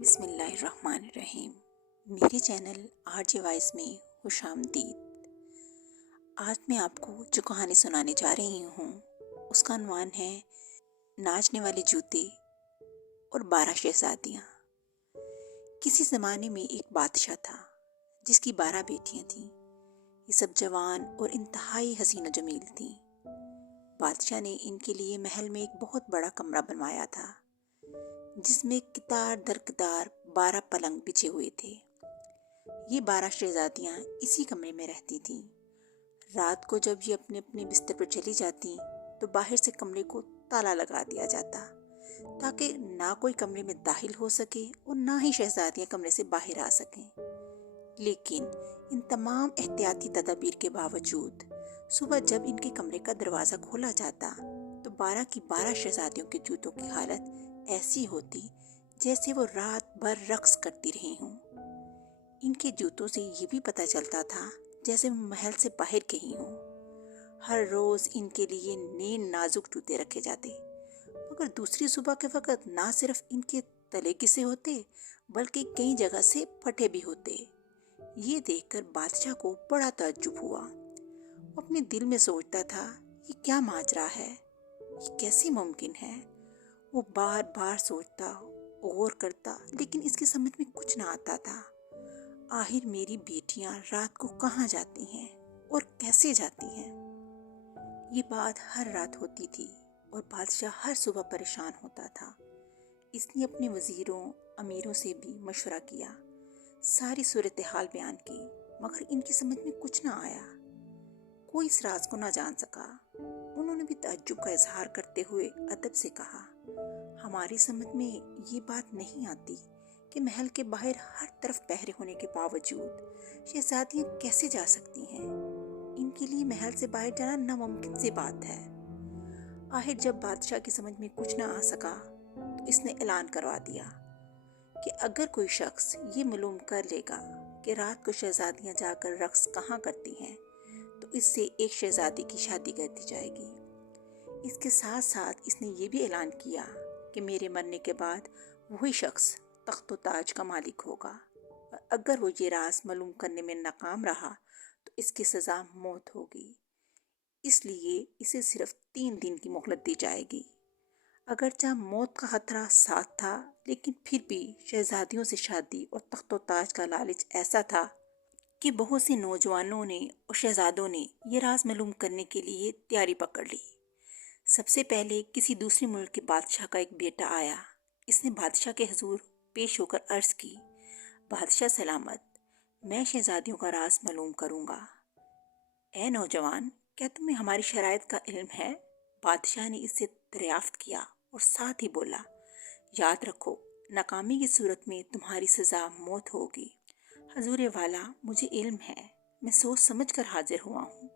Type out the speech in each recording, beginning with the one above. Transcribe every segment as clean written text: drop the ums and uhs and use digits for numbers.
بسم اللہ الرحمن الرحیم۔ میرے چینل آر جے وائس میں خوش آمدید۔ آج میں آپ کو جو کہانی سنانے جا رہی ہوں اس کا عنوان ہے ناچنے والے جوتے اور 12 شہزادیاں۔ کسی زمانے میں ایک بادشاہ تھا جس کی 12 بیٹیاں تھیں۔ یہ سب جوان اور انتہائی حسین و جمیل تھیں۔ بادشاہ نے ان کے لیے محل میں ایک بہت بڑا کمرہ بنوایا تھا جس میں قطار در قطار 12 پلنگ بچھے ہوئے تھے۔ یہ 12 شہزادیاں اسی کمرے میں رہتی تھیں۔ رات کو جب یہ اپنے اپنے بستر پر چلی جاتی تو باہر سے کمرے کو تالا لگا دیا جاتا تاکہ نہ کوئی کمرے میں داخل ہو سکے اور نہ ہی شہزادیاں کمرے سے باہر آ سکیں۔ لیکن ان تمام احتیاطی تدابیر کے باوجود صبح جب ان کے کمرے کا دروازہ کھولا جاتا تو 12 کی 12 شہزادیوں کے جوتوں کی حالت ایسی ہوتی جیسے وہ رات بھر رقص کرتی رہی ہوں۔ ان کے جوتوں سے یہ بھی پتہ چلتا تھا جیسے وہ محل سے باہر کہیں ہوں۔ ہر روز ان کے لیے نئے نازک جوتے رکھے جاتے، مگر دوسری صبح کے وقت نہ صرف ان کے تلے کسے ہوتے بلکہ کئی جگہ سے پھٹے بھی ہوتے۔ یہ دیکھ کر بادشاہ کو بڑا تعجب ہوا۔ وہ اپنے دل میں سوچتا تھا، یہ کیا ماجرا ہے؟ یہ کیسی ممکن ہے؟ وہ بار بار سوچتا، غور کرتا، لیکن اس کے سمجھ میں کچھ نہ آتا تھا۔ آخر میری بیٹیاں رات کو کہاں جاتی ہیں اور کیسے جاتی ہیں؟ یہ بات ہر رات ہوتی تھی اور بادشاہ ہر صبح پریشان ہوتا تھا۔ اس نے اپنے وزیروں، امیروں سے بھی مشورہ کیا، ساری صورتحال بیان کی، مگر ان کی سمجھ میں کچھ نہ آیا۔ کوئی اس راز کو نہ جان سکا۔ انہوں نے بھی تعجب کا اظہار کرتے ہوئے ادب سے کہا، ہماری سمجھ میں یہ بات نہیں آتی کہ محل کے باہر ہر طرف پہرے ہونے کے باوجود شہزادیاں کیسے جا سکتی ہیں؟ ان کے لیے محل سے باہر جانا ناممکن سی بات ہے۔ آخر جب بادشاہ کی سمجھ میں کچھ نہ آ سکا تو اس نے اعلان کروا دیا کہ اگر کوئی شخص یہ معلوم کر لے گا کہ رات کو شہزادیاں جا کر رقص کہاں کرتی ہیں تو اس سے ایک شہزادی کی شادی کر دی جائے گی۔ اس کے ساتھ ساتھ اس نے یہ بھی اعلان کیا کہ میرے مرنے کے بعد وہی شخص تخت و تاج کا مالک ہوگا، اور اگر وہ یہ راز معلوم کرنے میں ناکام رہا تو اس کی سزا موت ہوگی۔ اس لیے اسے صرف 3 دن کی مہلت دی جائے گی۔ اگرچہ موت کا خطرہ ساتھ تھا لیکن پھر بھی شہزادیوں سے شادی اور تخت و تاج کا لالچ ایسا تھا کہ بہت سے نوجوانوں نے اور شہزادوں نے یہ راز معلوم کرنے کے لیے تیاری پکڑ لی۔ سب سے پہلے کسی دوسرے ملک کے بادشاہ کا ایک بیٹا آیا۔ اس نے بادشاہ کے حضور پیش ہو کر عرض کی، بادشاہ سلامت، میں شہزادیوں کا راز معلوم کروں گا۔ اے نوجوان، کیا تمہیں ہماری شرائط کا علم ہے؟ بادشاہ نے اس سے دریافت کیا اور ساتھ ہی بولا، یاد رکھو، ناکامی کی صورت میں تمہاری سزا موت ہوگی۔ حضور والا، مجھے علم ہے، میں سوچ سمجھ کر حاضر ہوا ہوں۔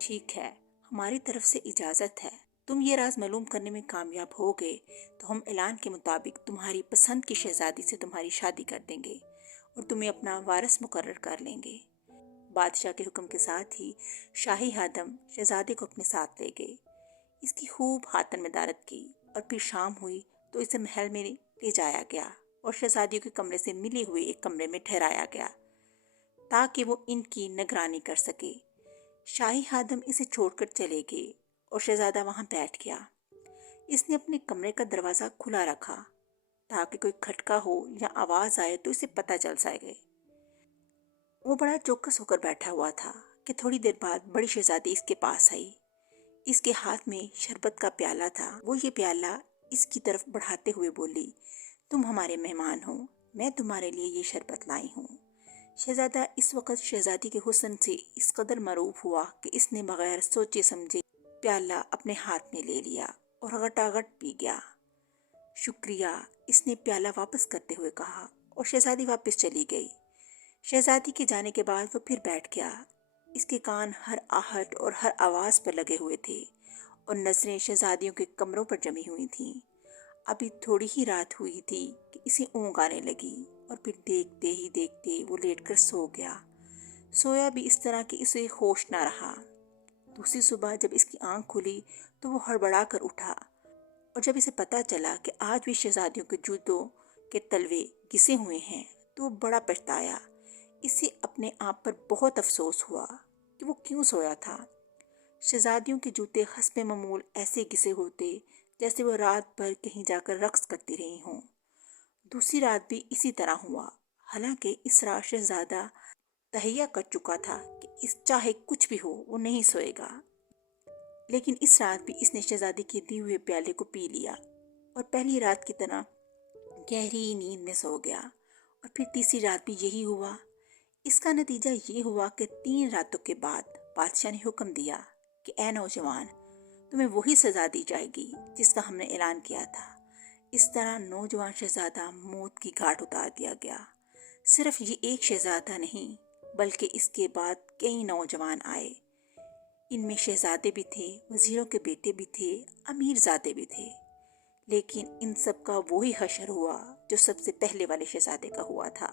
ٹھیک ہے، ہماری طرف سے اجازت ہے۔ تم یہ راز معلوم کرنے میں کامیاب ہو گئے تو ہم اعلان کے مطابق تمہاری پسند کی شہزادی سے تمہاری شادی کر دیں گے اور تمہیں اپنا وارث مقرر کر لیں گے۔ بادشاہ کے حکم کے ساتھ ہی شاہی خادم شہزادے کو اپنے ساتھ لے گئے۔ اس کی خوب خاطر مدارت کی اور پھر شام ہوئی تو اسے محل میں لے جایا گیا اور شہزادیوں کے کمرے سے ملے ہوئے ایک کمرے میں ٹھہرایا گیا تاکہ وہ ان کی نگرانی کر سکے۔ شاہی خادم اسے چھوڑ کر چلے گئے اور شہزادہ وہاں بیٹھ گیا۔ اس نے اپنے کمرے کا دروازہ کھلا رکھا تاکہ کوئی کھٹکا ہو یا آواز آئے تو اسے پتہ چل سکے۔ وہ بڑا چوکس ہو کر بیٹھا ہوا تھا کہ تھوڑی دیر بعد بڑی شہزادی اس کے پاس آئی۔ اس کے ہاتھ میں شربت کا پیالہ تھا۔ وہ یہ پیالہ اس کی طرف بڑھاتے ہوئے بولی، تم ہمارے مہمان ہو، میں تمہارے لیے یہ شربت لائی ہوں۔ شہزادہ اس وقت شہزادی کے حسن سے اس قدر معروف ہوا کہ اس نے بغیر سوچے سمجھے پیالہ اپنے ہاتھ میں لے لیا اور غٹاغٹ پی گیا۔ شکریہ، اس نے پیالہ واپس کرتے ہوئے کہا اور شہزادی واپس چلی گئی۔ شہزادی کے جانے کے بعد وہ پھر بیٹھ گیا۔ اس کے کان ہر آہٹ اور ہر آواز پر لگے ہوئے تھے اور نظریں شہزادیوں کے کمروں پر جمی ہوئی تھیں۔ ابھی تھوڑی ہی رات ہوئی تھی کہ اسے اونگ آنے لگی اور پھر دیکھتے ہی دیکھتے وہ لیٹ کر سو گیا۔ سویا بھی اس طرح کہ اسے ہوش نہ رہا۔ دوسری صبح جب اس کی آنکھ کھلی تو وہ ہڑبڑا کر اٹھا اور جب اسے پتہ چلا کہ آج بھی شہزادیوں کے جوتوں کے तलवे घिसे हुए हैं तो वो बड़ा पछताया। इसे अपने आप पर बहुत अफसोस हुआ कि वो क्यों सोया था। शहजादियों के जूते हस्बे मामूल ऐसे घिसे होते जैसे वो रात भर कहीं जाकर रक्स करती रही हों। दूसरी रात भी इसी तरह हुआ। हालांकि इस रात शहजादा तहैया कर चुका था कि इस चाहे कुछ भी हो वो नहीं सोएगा, लेकिन इस रात भी इसने शहजादी के दिए हुए प्याले को पी लिया और पहली रात की तरह गहरी नींद में सो गया। और फिर तीसरी रात भी यही हुआ। इसका नतीजा ये हुआ कि 3 रातों के बाद बादशाह ने हुक्म दिया कि ए नौजवान, तुम्हें वही सजा दी जाएगी जिसका हमने ऐलान किया था। इस तरह नौजवान शहजादा मौत की घाट उतार दिया गया। सिर्फ ये एक शहजादा नहीं बल्कि इसके बाद कई नौजवान आए। इनमें शहजादे भी थे, वजीरों के बेटे भी थे, अमीरजादे भी थे, लेकिन इन सब का वही हशर हुआ जो सबसे पहले वाले शहजादे का हुआ था।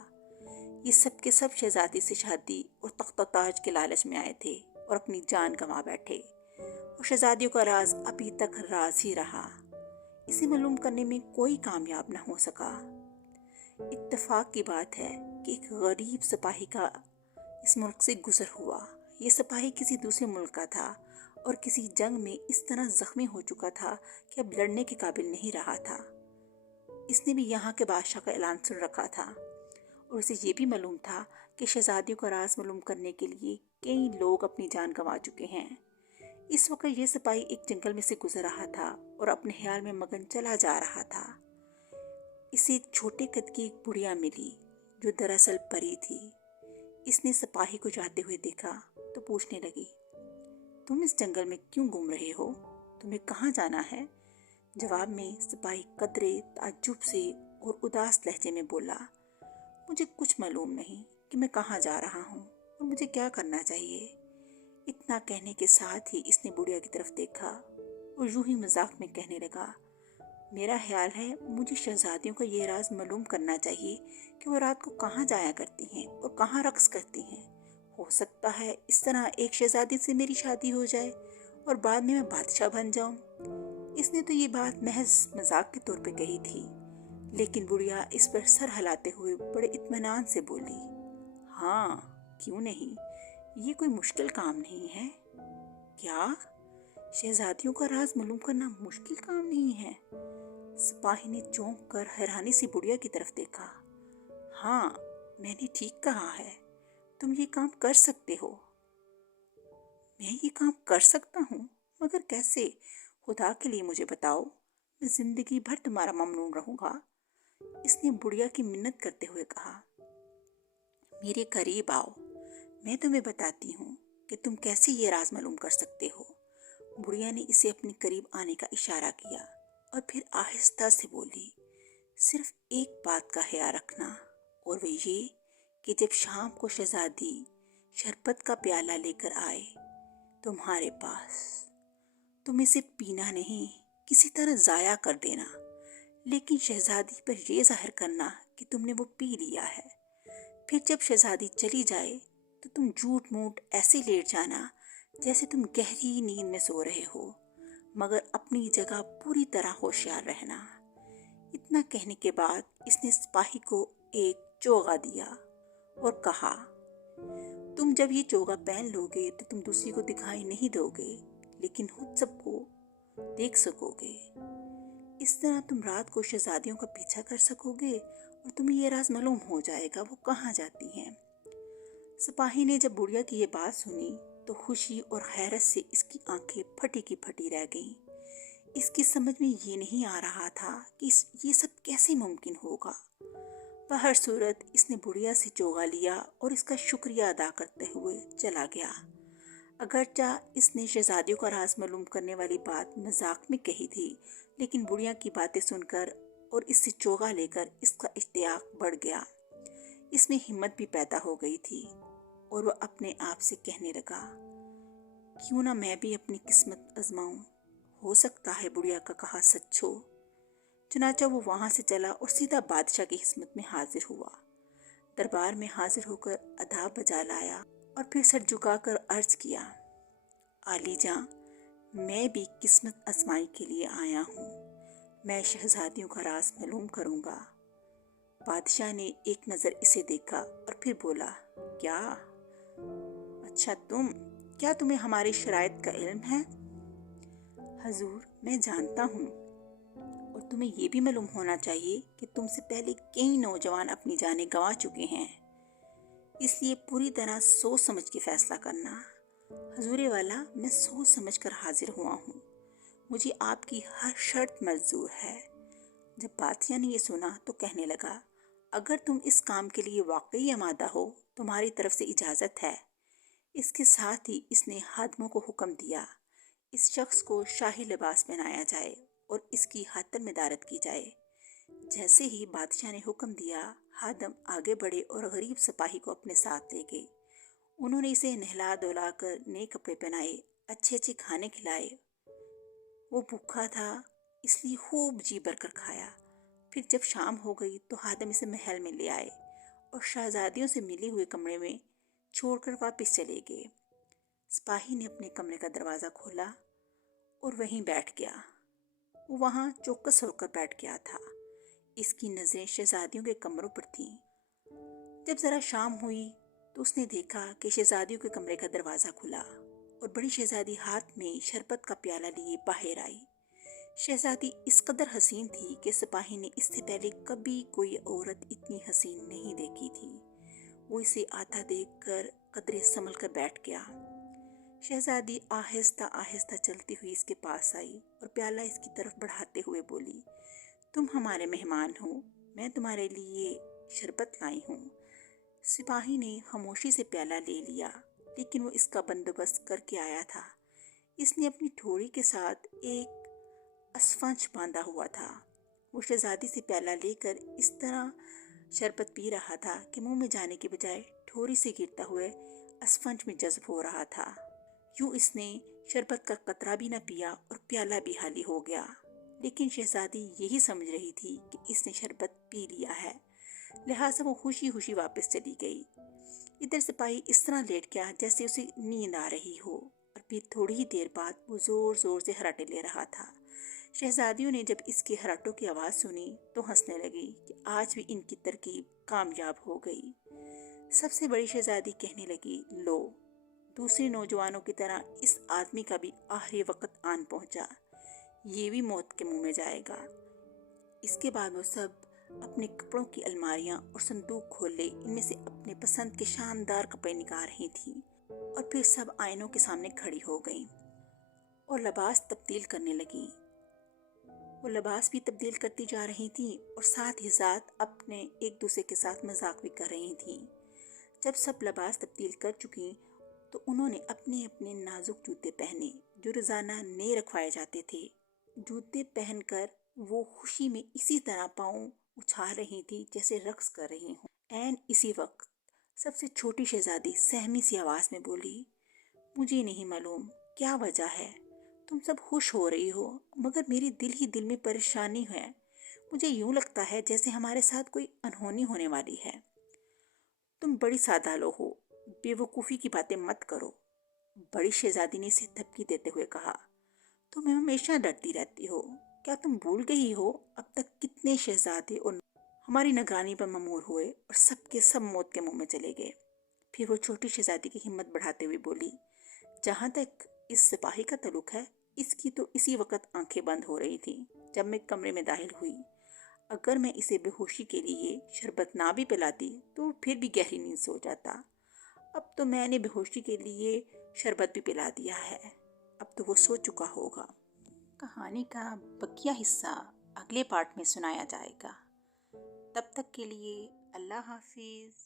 ये सब के सब शहजादी से शादी और तख्त ताज के लालच में आए थे और अपनी जान गंवा बैठे। और शहजादियों का राज अभी तक राज ही रहा। इसे मालूम करने में कोई कामयाब न हो सका। इत्तेफाक की बात है कि एक गरीब सिपाही का इस मुल्क से गुजर हुआ। ये सिपाही किसी दूसरे मुल्क का था और किसी जंग में इस तरह जख्मी हो चुका था कि अब लड़ने के काबिल नहीं रहा था। इसने भी यहाँ के बादशाह का ऐलान सुन रखा था और उसे ये भी मालूम था कि शहजादियों का राज मालूम करने के लिए कई लोग अपनी जान गंवा चुके हैं। इस वक्त ये सिपाही एक जंगल में से गुजर रहा था और अपने ख्याल में मगन चला जा रहा था। इसे छोटे कद की एक बुढ़िया मिली जो दरअसल परी थी। इसने सिपाही को जाते हुए देखा तो पूछने लगी, तुम इस जंगल में क्यों घूम रहे हो? तुम्हें कहाँ जाना है? जवाब में सिपाही कदरे ताज्जुब से और उदास लहजे में बोला, मुझे कुछ मालूम नहीं कि मैं कहाँ जा रहा हूँ और मुझे क्या करना चाहिए। इतना कहने के साथ ही इसने बुढ़िया की तरफ देखा और यूं ही मजाक में कहने लगा, मेरा ख्याल है मुझे शहजादियों का ये राज मालूम करना चाहिए कि वो रात को कहाँ जाया करती हैं और कहाँ रक्स करती हैं। हो सकता है इस तरह एक शहजादी से मेरी शादी हो जाए और बाद में मैं बादशाह बन जाऊं। इसने तो ये बात महज मजाक के तौर पे कही थी, लेकिन बुढ़िया इस पर सर हिलाते हुए बड़े इत्मीनान से बोली, हाँ क्यों नहीं, ये कोई मुश्किल काम नहीं है। क्या? शहजादियों का राज मालूम करना मुश्किल काम नहीं है? सिपाही ने चौंक कर हैरानी से बुढ़िया की तरफ देखा। हाँ, मैंने ठीक कहा है, तुम ये काम कर सकते हो। मैं ये काम कर सकता हूँ? मगर कैसे? खुदा के लिए मुझे बताओ, मैं जिंदगी भर तुम्हारा ममनून रहूंगा। इसने बुढ़िया की मिन्नत करते हुए कहा। मेरे करीब आओ, मैं तुम्हें बताती हूँ कि तुम कैसे ये राज मालूम कर सकते हो। बुढ़िया ने इसे अपने करीब आने का इशारा किया और फिर आहिस्ता से बोली, सिर्फ एक बात का ख्याल रखना, और वो ये कि जब शाम को शहजादी शरबत का प्याला लेकर आए तुम्हारे पास, तुम इसे पीना नहीं, किसी तरह ज़ाया कर देना, लेकिन शहजादी पर यह जाहिर करना कि तुमने वो पी लिया है। फिर जब शहजादी चली जाए तो तुम झूठ मूठ ऐसे लेट जाना जैसे तुम गहरी नींद में सो रहे हो, मगर अपनी जगह पूरी तरह होशियार रहना। इतना कहने के बाद इसने सिपाही को एक चोगा दिया और कहा, तुम जब ये चोगा पहन लोगे तो तुम दूसरी को दिखाई नहीं दोगे, लेकिन खुद सबको देख सकोगे। इस तरह तुम रात को शहजादियों का पीछा कर सकोगे और तुम्हें ये राज मालूम हो जाएगा वो कहाँ जाती हैं। सिपाही ने जब बुढ़िया की ये बात सुनी तो खुशी और हैरत से इसकी आंखें फटी की फटी रह गईं। इसकी समझ में ये नहीं आ रहा था कि ये सब कैसे मुमकिन होगा। हर सूरत इसने बुढ़िया से चोगा लिया और इसका शुक्रिया अदा करते हुए चला गया। अगरचा इसने शहजादियों का राज मालूम करने वाली बात मजाक में कही थी, लेकिन बुढ़िया की बातें सुनकर और इससे चोगा लेकर इसका इश्तियाक बढ़ गया। इसमें हिम्मत भी पैदा हो गई थी और वह अपने आप से कहने लगा, क्यों ना मैं भी अपनी किस्मत आजमाऊं, हो सकता है बुढ़िया का कहा सच हो। चुनाचा वो वहां से चला और सीधा बादशाह की खिदमत में हाजिर हुआ। दरबार में हाजिर होकर अदा बजा लाया और फिर सर झुकाकर अर्ज किया, आलीजा, मैं भी किस्मत आजमाई के लिए आया हूँ। मैं शहजादियों का राज मालूम करूँगा। बादशाह ने एक नज़र इसे देखा और फिर बोला, क्या? अच्छा क्या तुम्हें हमारी शराइत का इल्म है? हजूर, मैं जानता हूँ, और तुम्हें ये भी मालूम होना चाहिए कि तुमसे पहले कई नौजवान अपनी जानें गंवा चुके हैं, इसलिए पूरी तरह सोच समझ के फैसला करना। हजूरे वाला, मैं सोच समझ कर हाजिर हुआ हूँ, मुझे आपकी हर शर्त मंजूर है। जब बादशाह ने ये सुना तो कहने लगा, अगर तुम इस काम के लिए वाकई आमादा हो, तुम्हारी तरफ से इजाज़त है। इसके साथ ही इसने हादमों को हुक्म दिया, इस शख्स को शाही लिबास पहनाया जाए और इसकी हातम मदारत की जाए। जैसे ही बादशाह ने हुक्म दिया, हादम आगे बढ़े और गरीब सिपाही को अपने साथ ले गए। उन्होंने इसे नहला धुला कर नए कपड़े पहनाए, अच्छे अच्छे खाने खिलाए। वो भूखा था, इसलिए खूब जी भर कर खाया। फिर जब शाम हो गई तो हादम इसे महल में ले आए और शहजादियों से मिले हुए कमरे में छोड़कर वापस चले गए। सिपाही ने अपने कमरे का दरवाज़ा खोला और वहीं बैठ गया। वो वहाँ चौकस होकर बैठ गया था। इसकी नज़रें शहजादियों के कमरों पर थीं। जब ज़रा शाम हुई तो उसने देखा कि शहजादियों के कमरे का दरवाज़ा खुला और बड़ी शहजादी हाथ में शरबत का प्याला लिए बाहर आई। शहजादी इस कदर हसीन थी कि सिपाही ने इससे पहले कभी कोई औरत इतनी हसीन नहीं देखी थी। वो इसे आता देखकर कदरे संभल कर बैठ गया। शहजादी आहिस्ता आहिस्ता चलती हुई इसके पास आई और प्याला इसकी तरफ बढ़ाते हुए बोली, तुम हमारे मेहमान हो, मैं तुम्हारे लिए शरबत लाई हूँ। सिपाही ने खामोशी से प्याला ले लिया, लेकिन वो इसका बंदोबस्त करके आया था। इसने अपनी ठोड़ी के साथ एक अस्फंज बांधा हुआ था। वो शहजादी से प्याला लेकर इस तरह शरबत पी रहा था कि मुंह में जाने के बजाय ठोड़ी से गिरता हुए अस्फंज में जज्ब हो रहा था। यूं इसने शरबत का कतरा भी न पिया और प्याला भी खाली हो गया। लेकिन शहजादी यही समझ रही थी कि इसने शरबत पी लिया है, लिहाजा वो खुशी खुशी वापस चली गई। इधर सिपाही इस तरह लेट गया जैसे उसे नींद आ रही हो, और फिर थोड़ी ही देर बाद वो जोर जोर से हराटे ले रहा था। शहजादियों ने जब इसके हराटों की आवाज़ सुनी तो हंसने लगी कि आज भी इनकी तरकीब कामयाब हो गई। सबसे बड़ी शहजादी कहने लगी, लो, दूसरे नौजवानों की तरह इस आदमी का भी आखिरी वक्त आन पहुंचा, ये भी मौत के मुंह में जाएगा। इसके बाद वो सब अपने कपड़ों की अलमारियां और संदूक खोल ले इनमें से अपने पसंद के शानदार कपड़े निकाल रही थी, और फिर सब आईनों के सामने खड़ी हो गईं और लिबास तब्दील करने लगीं। वो लिबास भी तब्दील करती जा रही थी और साथ ही साथ अपने एक दूसरे के साथ मजाक भी कर रही थी। जब सब लिबास तब्दील कर चुकी तो उन्होंने अपने अपने नाजुक जूते पहने जो रोज़ाना नए रखवाए जाते थे। जूते पहनकर वो खुशी में इसी तरह पाँव उछाल रही थी जैसे रक्स कर रही हों। ऐन इसी वक्त सबसे छोटी शहजादी सहमी सी आवाज़ में बोली, मुझे नहीं मालूम क्या वजह है, तुम सब खुश हो रही हो, मगर मेरे दिल ही दिल में परेशानी है। मुझे यूं लगता है जैसे हमारे साथ कोई अनहोनी होने वाली है। तुम बड़ी सादालो हो, बेवकूफ़ी की बातें मत करो, बड़ी शहजादी ने इसे धमकी देते हुए कहा। तुम हमेशा डरती रहती हो, क्या तुम भूल गई हो अब तक कितने शहजादे और हमारी निगरानी पर ममूर हुए और सबके सब मौत के मुंह में चले गए। फिर वो छोटी शहजादी की हिम्मत बढ़ाते हुए बोली, जहाँ तक इस सिपाही का तल्लुक है, इसकी तो इसी वक्त आंखें बंद हो रही थी जब मैं कमरे में दाखिल हुई। अगर मैं इसे बेहोशी के लिए शरबत ना भी पिलाती तो फिर भी गहरी नींद सो जाता। अब तो मैंने बेहोशी के लिए शरबत भी पिला दिया है, अब तो वो सो चुका होगा। कहानी का बकिया हिस्सा अगले पार्ट में सुनाया जाएगा। तब तक के लिए अल्लाह हाफिज़।